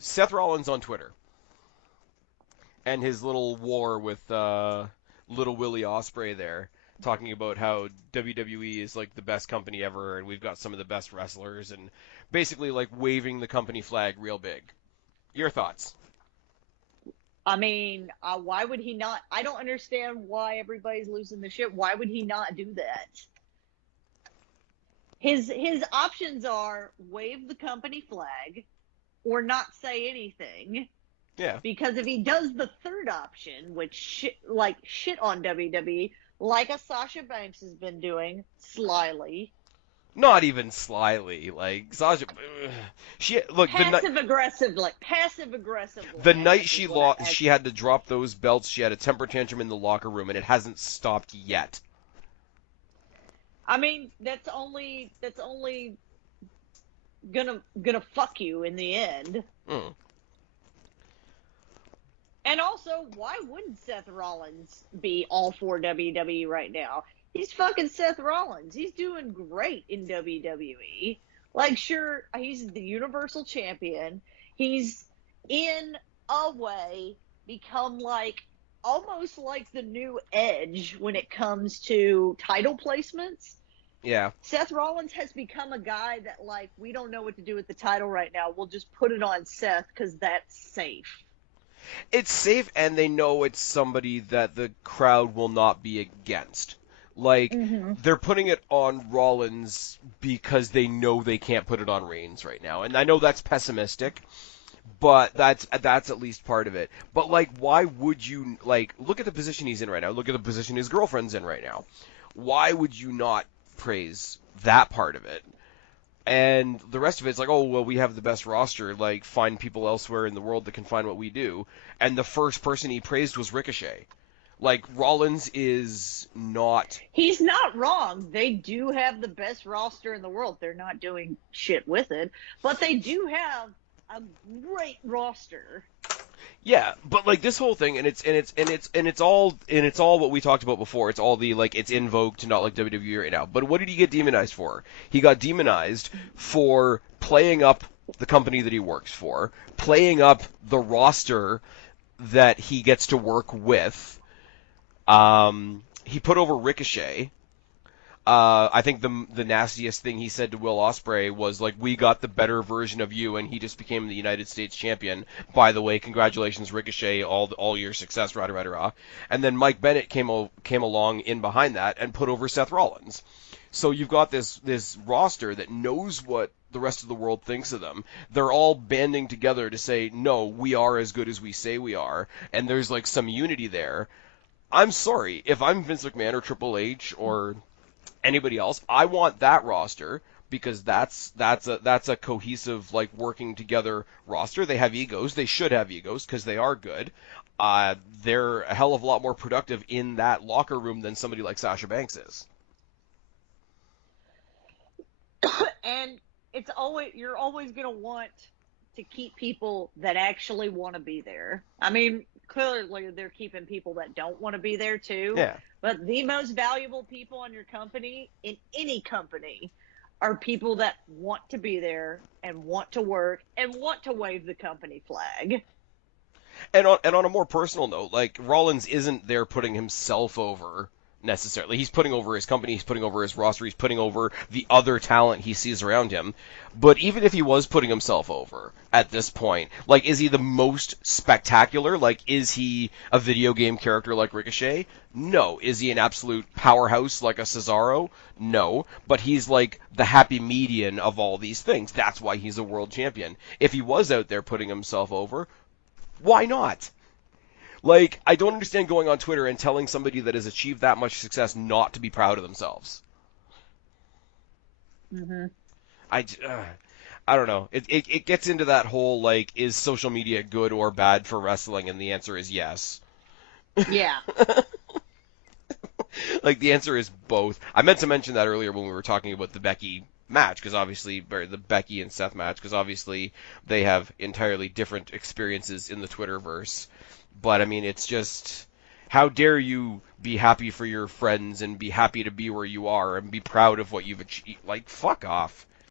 Seth Rollins on Twitter and his little war with little Willie Ospreay there, talking about how WWE is like the best company ever, and we've got some of the best wrestlers, and basically like waving the company flag real big. Your thoughts? I mean, why would he not? I don't understand why everybody's losing the shit. Why would he not do that? His options are wave the company flag or not say anything. Yeah. Because if he does the third option, which shit on WWE, like a Sasha Banks has been doing slyly, Not even slyly, like Sasha. She look passive aggressively, the I night guess is she what I lost, she actually. had to drop those belts. She had a temper tantrum in the locker room, and it hasn't stopped yet. I mean, that's only gonna fuck you in the end. Mm. And also, why wouldn't Seth Rollins be all for WWE right now? He's fucking Seth Rollins. He's doing great in WWE. Like, sure, he's the Universal Champion. He's, in a way, become like almost like the new Edge when it comes to title placements. Yeah. Seth Rollins has become a guy that, like, we don't know what to do with the title right now. We'll just put it on Seth because that's safe. It's safe, and they know it's somebody that the crowd will not be against. Like, Mm-hmm. they're putting it on Rollins because they know they can't put it on Reigns right now. And I know that's pessimistic, but that's at least part of it. But like, why would you like look at the position he's in right now? Look at the position his girlfriend's in right now. Why would you not praise that part of it? And the rest of it's like, oh well, we have the best roster. Like, find people elsewhere in the world that can find what we do. And the first person he praised was Ricochet. Like, Rollins is not. He's not wrong. They do have the best roster in the world. They're not doing shit with it, but they do have a great roster. Yeah, but like this whole thing, and it's all what we talked about before. It's all the like it's in vogue to not like WWE right now. But what did he get demonized for? He got demonized for playing up the company that he works for, playing up the roster that he gets to work with. He put over Ricochet. I think the nastiest thing he said to Will Ospreay was like, "We got the better version of you," and he just became the United States champion. By the way, congratulations, Ricochet, all your success, rah rah rah. And then Mike Bennett came along in behind that and put over Seth Rollins. So you've got this roster that knows what the rest of the world thinks of them. They're all banding together to say, "No, we are as good as we say we are," and there's like some unity there. I'm sorry if I'm Vince McMahon or Triple H or anybody else. I want that roster because that's a cohesive like working together roster. They have egos. They should have egos because they are good. They're a hell of a lot more productive in that locker room than somebody like Sasha Banks is. And you're always going to want to keep people that actually want to be there. I mean, clearly they're keeping people that don't want to be there too. Yeah. But the most valuable people on your company, in any company, are people that want to be there and want to work and want to wave the company flag. And on a more personal note, like Rollins isn't there putting himself over necessarily. He's putting over his company, he's putting over his roster, he's putting over the other talent he sees around him. But even if he was putting himself over at this point, like is he the most spectacular? Like is he a video game character like Ricochet? No. Is he an absolute powerhouse like a Cesaro? No. But he's like the happy median of all these things. That's why he's a world champion. If he was out there putting himself over, why not? Like, I don't understand going on Twitter and telling somebody that has achieved that much success not to be proud of themselves. Mm-hmm. I, uh, I don't know. It gets into that whole, like, is social media good or bad for wrestling? And the answer is yes. Yeah. Like, the answer is both. I meant to mention that earlier when we were talking about the Becky match, because obviously, or the Becky and Seth match, because obviously they have entirely different experiences in the Twitterverse. But I mean, it's just, how dare you be happy for your friends and be happy to be where you are and be proud of what you've achieved? Like, fuck off.